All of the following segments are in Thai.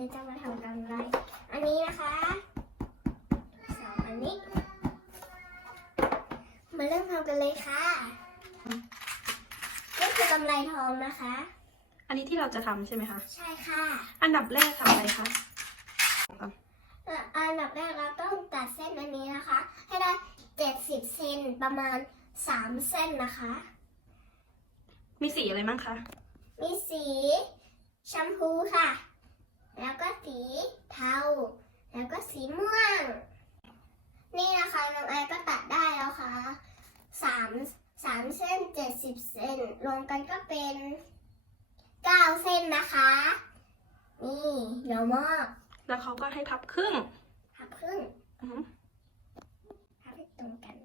นี้นะคะสองอันนี้ มาเริ่มทำกันเลยค่ะนี่คือกำไรทองนะคะ อันนี้ที่เราจะทำใช่ไหมคะ ใช่ค่ะ อันดับแรกทำอะไรคะเอ่ออันดับแรกเราต้องตัดเส้นอันนี้นะคะ ให้ได้70เซนประมาณ3เส้นนะคะ มีสีอะไรบ้างคะ มีสีแชมพูค่ะ แล้วก็สีเทา แล้วก็สีม่วง นี่นะคะน้องไอก็ตัดได้แล้วค่ะสามสามเส้นเจ็ดสิบเซนรวมกันก็เป็นเก้าเส้นนะคะ นี่เดี๋ยวมากแล้วเขาก็ให้พับครึ่งทับครึ่งอือหือทับให้ตรงกัน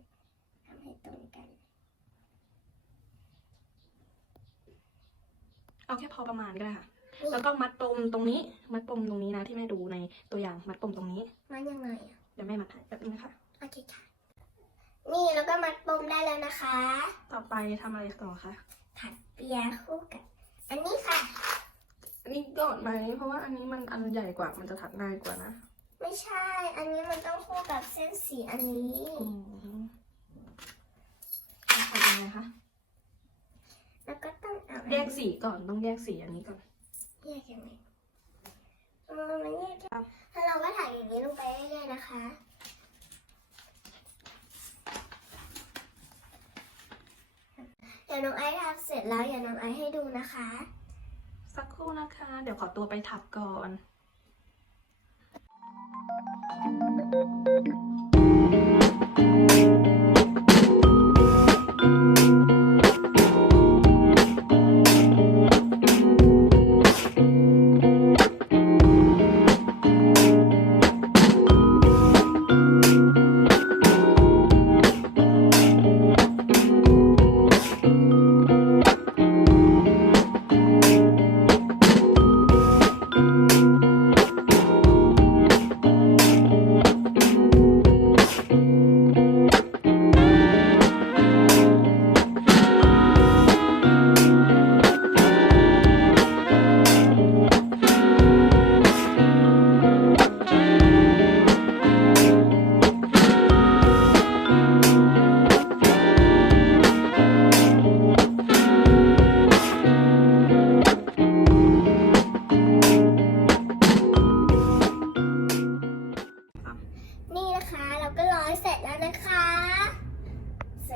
ทำให้ตรงกัน เอาแค่พอประมาณก็ได้ค่ะ แล้วก็มัดปมตรงนี้ มัดปมตรงนี้นะที่แม่ดูในตัวอย่างมัดปมตรงนี้ มันยังไงอะเดี๋ยวแม่มัดให้แบบนี้นะคะ โอเคค่ะ นี่แล้วก็มัดปมได้แล้วนะคะ ต่อไปทำอะไรต่อคะถัดเปียร์คู่กับ อันนี้ค่ะ อันนี้ก่อนไหมเพราะว่าอันนี้มันอันใหญ่กว่ามันจะถักง่ายกว่านะไม่ใช่ อันนี้มันต้องคู่กับเส้นสีอันนี้ อืมถักยังไงคะแล้วก็ต้องเอาแยกสีก่อนต้องแยกสีอันนี้ก่อน แยกยังไงเออมันแยกถ้าเราก็ถ่ายอย่างนี้ลงไปเรื่อยๆนะคะเดี๋ยวน้องไอซ์ทำเสร็จแล้วเดี๋ยวน้องไอซ์ให้ดูนะคะ สักครู่นะคะ เดี๋ยวขอตัวไปถักก่อน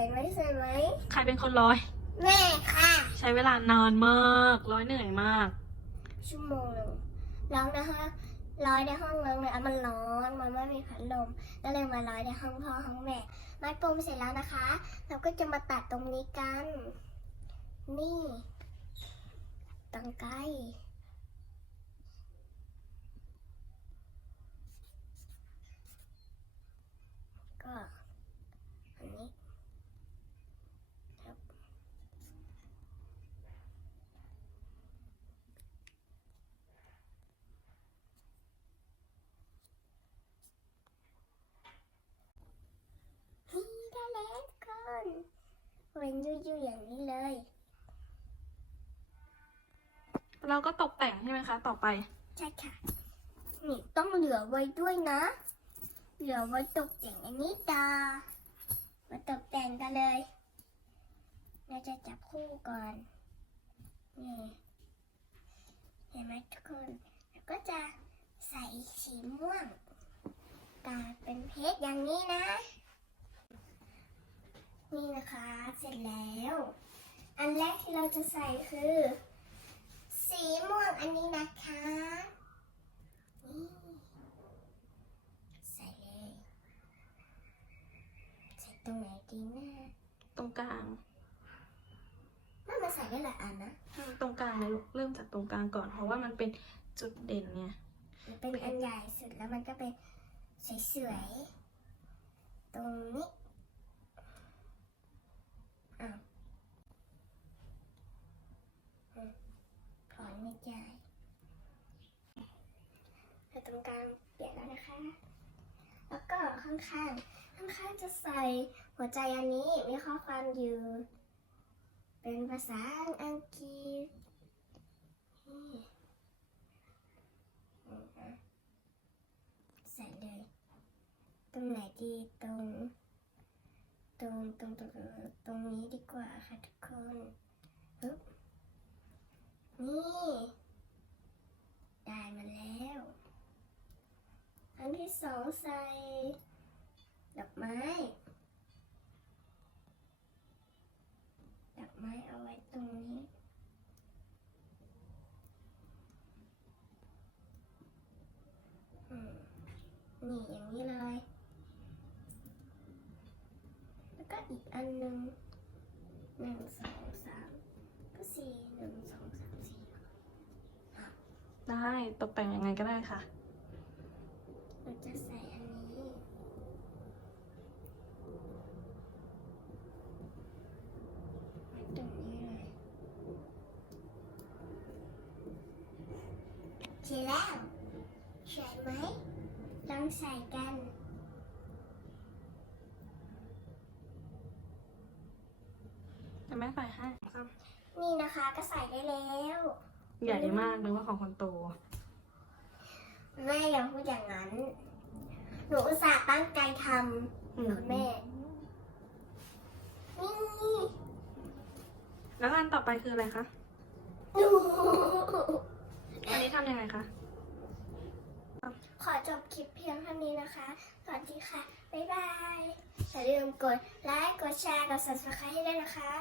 วยไหมสวยไหมใครเป็นคนร้อย แม่ค่ะ ใช้เวลานานมากร้อยเหนื่อยมาก ชั่วโมงหนึ่งร้องนะคะร้อยในห้องร้องเลยอะมันร้อนมันไม่มีพัดลมก็เลยมาร้อยในห้องพ่อห้องแม่มัดปมเสร็จแล้วนะคะ เราก็จะมาตัดตรงนี้กัน นี่ตังไกลก็อันนี้ครับนี่ได้แล้วทุกคน เป็นยุ่ยๆอย่างนี้เลย เราก็ตกแต่งใช่ไหมคะ ต่อไป ใช่ค่ะ นี่ต้องเหลือไว้ด้วยนะ เหลือไว้ตกแต่งอันนี้ตามาตกแต่งกันเลย เราจะจับคู่ก่อน นี่เห็นไหมทุกคนแล้วก็จะใส่สีม่วงตาเป็นเพชรอย่างนี้นะ นี่นะคะเสร็จแล้ว อันแรกที่เราจะใส่คือ สีม่วงอันนี้นะคะนี่ใส่เลยใส่ตรงไหนดีนะตรงกลางน่ามาใส่ได้หลายอันนะตรงกลางเลยลูกเริ่มจากตรงกลางก่อน เพราะว่ามันเป็นจุดเด่นไงมันเป็นอันใหญ่สุดแล้วมันก็เป็นสวยๆตรงนี้ อ้าวอืมถอนไม่ได้ตรงกลางเปลี่ยนแล้วนะคะ แล้วก็ข้างๆ ข้างๆ จะใส่หัวใจอันนี้มีข้อความอยู่ เป็นภาษาอังกฤษนี่อืมนะตรงไหนดีตรง ตรงตรงตรงตรงนี้ดีกว่าค่ะทุกคนฮึนี่ ได้มาแล้ว อันที่สองใส่ดอกไม้ ดอกไม้เอาไว้ตรงนี้นี่อย่างนี้เลย แล้วก็ อีกอันหนึ่งหนึ่งสองสามก็สี่หนึ่งสองสามสี่ได้ตกแต่งยังไงก็ได้ค่ะ เราจะใส่อันนี้ไว้ตรงนี้เลยเสร็จแล้วใช่ไหมลองใส่กัน จะแม่ใส่ให้นี่นะคะก็ใส่ได้แล้วใหญ่มากนึกว่าของคนโต แม่อย่าพูดอย่างนั้น หนูอุตส่าห์ตั้งใจทอืำคุณแม่ นี่แล้วอันต่อไปคืออะไรคะหนูอันนี้ทำยังไงคะ ขอจบคลิปเพียงเท่านี้นะคะสวัสดีค่ะ บ๊ายบาย อย่าลืมกดไลค์ กดแชร์ กด subscribe ให้ด้วยนะคะ